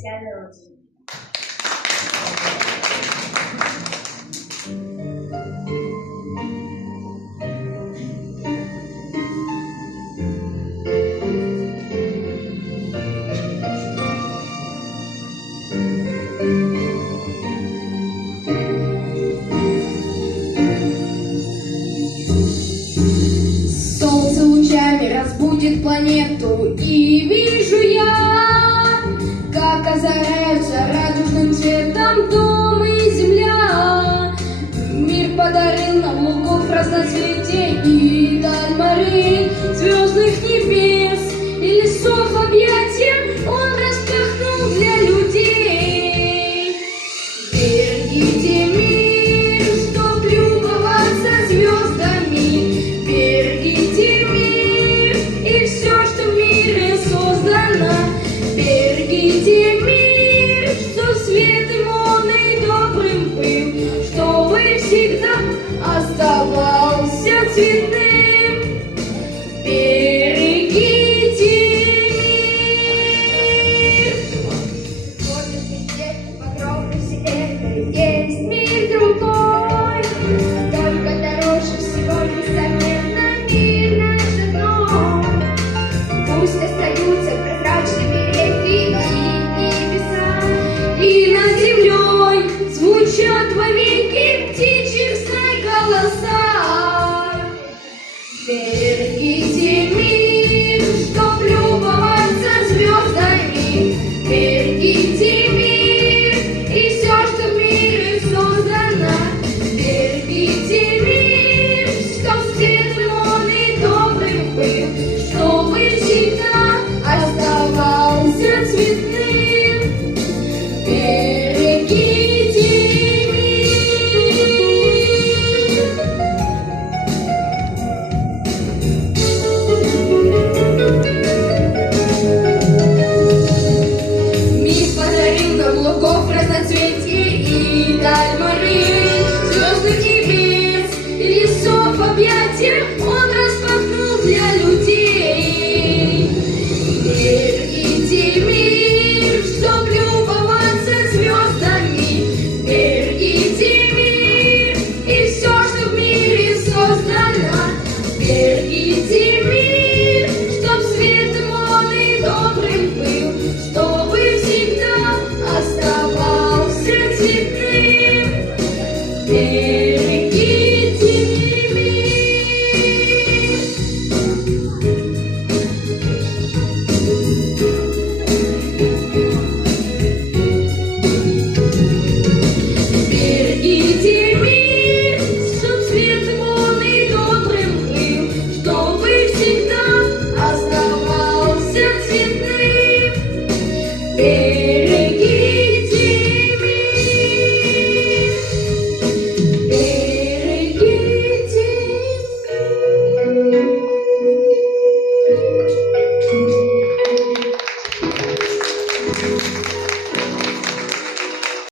Татьяны Родиной. Солнце лучами разбудит планету, и вижу я, как озаряются радужным цветом дом и земля. Мир подарил нам лугов разноцветий и даль морей, звездных небес и лесов объятия он распахнул для людей. Берегите мир, чтоб любоваться звездами, берегите мир и все, что в мире создано, берегите мир, что светом он и добрым был, чтобы всегда оставался цветным.